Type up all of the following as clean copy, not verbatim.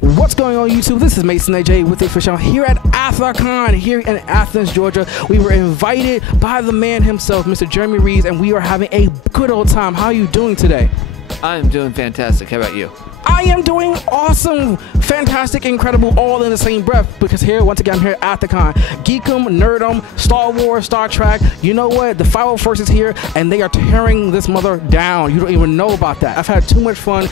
What's going on YouTube? This is Mason AJ with the Aficionados here at AthCon here in Athens, Georgia. We were invited by the man himself, Mr. Jeremy Reaves, and we are having a good old time. How are you doing today? I'm doing fantastic. How about you? I am doing awesome, fantastic, incredible, all in the same breath, because here, once again, I'm here at AthCon. Geekum, Nerdum, Star Wars, Star Trek. You know what? The 501st is here, and they are tearing this mother down. You don't even know about that. I've had too much fun.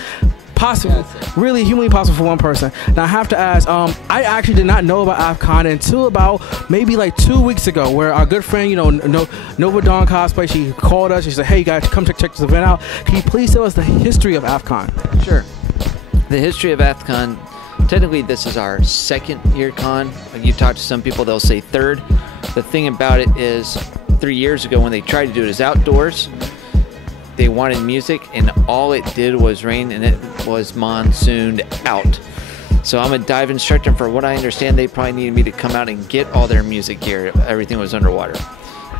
Possible, really humanly possible for one person. Now I have to ask, I actually did not know about AthCon until about maybe like 2 weeks ago, where our good friend, Nova Dawn Cosplay, she called us. She said, "Hey guys, come check this event out. Can you please tell us the history of AthCon?" Sure. The history of AthCon, technically this is our second year con. When you talk to some people, they'll say third. The thing about it is 3 years ago when they tried to do it as outdoors, they wanted music and all it did was rain and it was monsooned out. So I'm a dive instructor, and for what I understand, they probably needed me to come out and get all their music gear. Everything was underwater.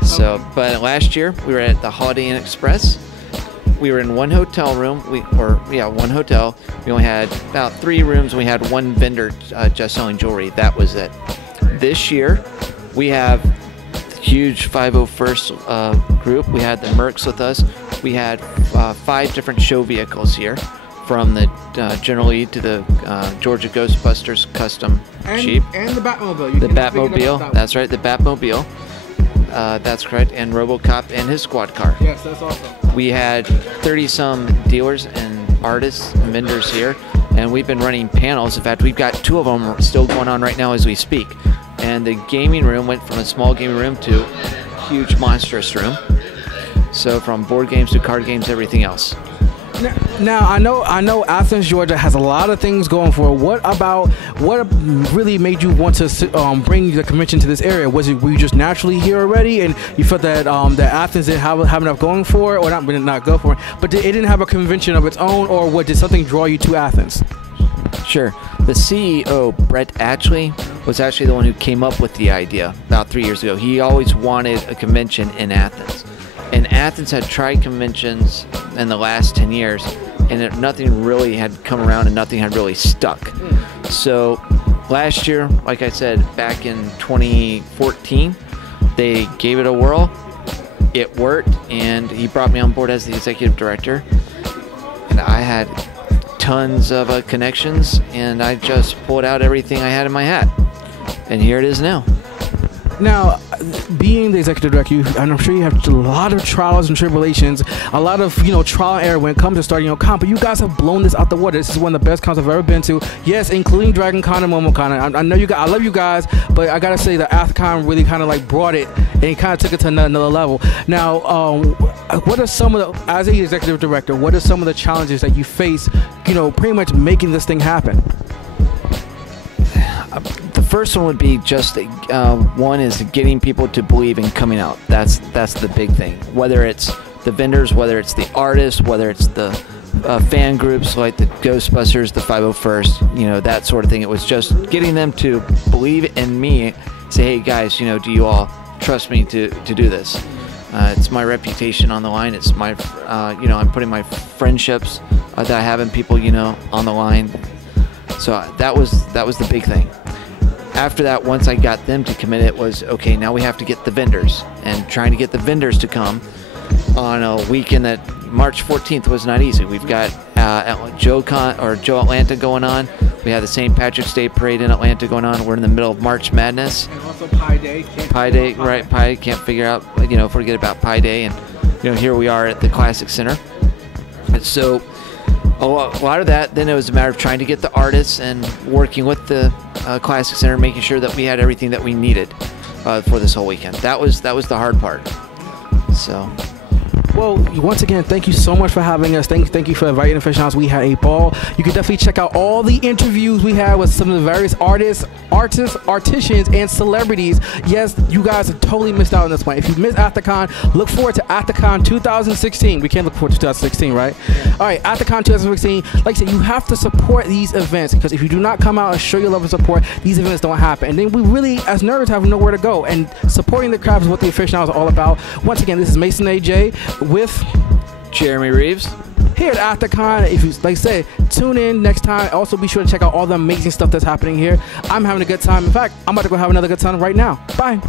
So, but last year we were at the Holiday Inn Express. We were in one hotel room, one hotel. We only had about 3 rooms. We had one vendor just selling jewelry. That was it. This year we have huge 501st group. We had the Mercs with us. We had 5 different show vehicles here, from the General Lee to the Georgia Ghostbusters custom Jeep. And the Batmobile. The Batmobile, that's right, the Batmobile. That's correct, and RoboCop and his squad car. Yes, that's awesome. We had 30-some dealers and artists and vendors here, and we've been running panels. In fact, we've got 2 of them still going on right now as we speak. And the gaming room went from a small gaming room to a huge monstrous room. So from board games to card games, everything else. Now I know Athens, Georgia has a lot of things going for it. What really made you want to bring the convention to this area? Were you just naturally here already, and you felt that that Athens didn't have enough going for it, or not go for it, but it didn't have a convention of its own, or did something draw you to Athens? Sure. The CEO, Brett Atchley, was actually the one who came up with the idea about 3 years ago. He always wanted a convention in Athens. And Athens had tried conventions in the last 10 years, and nothing really had come around and nothing had really stuck. So last year, like I said, back in 2014, they gave it a whirl. It worked, and he brought me on board as the executive director. And I had tons of connections, and I just pulled out everything I had in my hat. And here it is now. Now, being the executive director, and I'm sure you have a lot of trials and tribulations, a lot of trial and error when it comes to starting your con. But you guys have blown this out the water. This is one of the best cons I've ever been to. Yes, including Dragon Con and MomoCon. I know you guys. I love you guys, but I gotta say the AthCon really kind of like brought it, and it kind of took it to another level. Now, what are some of the, as the executive director, what are some of the challenges that you face? Pretty much making this thing happen. The first one would be just one is getting people to believe in coming out. That's the big thing. Whether it's the vendors, whether it's the artists, whether it's the fan groups like the Ghostbusters, the 501st, that sort of thing. It was just getting them to believe in me. Say, hey guys, do you all trust me to do this? It's my reputation on the line. It's my, I'm putting my friendships that I have in people, on the line. So that was the big thing. After that, once I got them to commit, it was okay. Now we have to get the vendors, and trying to get the vendors to come on a weekend that March 14th was not easy. We've got Joe Atlanta going on. We have the St. Patrick's Day Parade in Atlanta going on. We're in the middle of March Madness. And also Pi Day. Pi Day, right? Pi, can't figure out, forget about Pi Day. And, here we are at the Classic Center. And so a lot of that, then it was a matter of trying to get the artists and working with the Classic Center, making sure that we had everything that we needed for this whole weekend. That was the hard part. So. Well, once again, thank you so much for having us. Thank you for inviting Aficionados. We had a ball. You can definitely check out all the interviews we had with some of the various artists, artisans, and celebrities. Yes, you guys have totally missed out on this one. If you missed AthCon, look forward to AthCon 2016. We can't look forward to 2016, right? Yeah. All right, AthCon 2016. Like I said, you have to support these events, because if you do not come out and show your love and support, these events don't happen. And then we really, as nerds, have nowhere to go. And supporting the craft is what the Aficionados are all about. Once again, this is Mason AJ with Jeremy Reaves. here at AthCon. If you, like I said, tune in next time. Also, be sure to check out all the amazing stuff that's happening here. I'm having a good time. In fact, I'm about to go have another good time right now. Bye.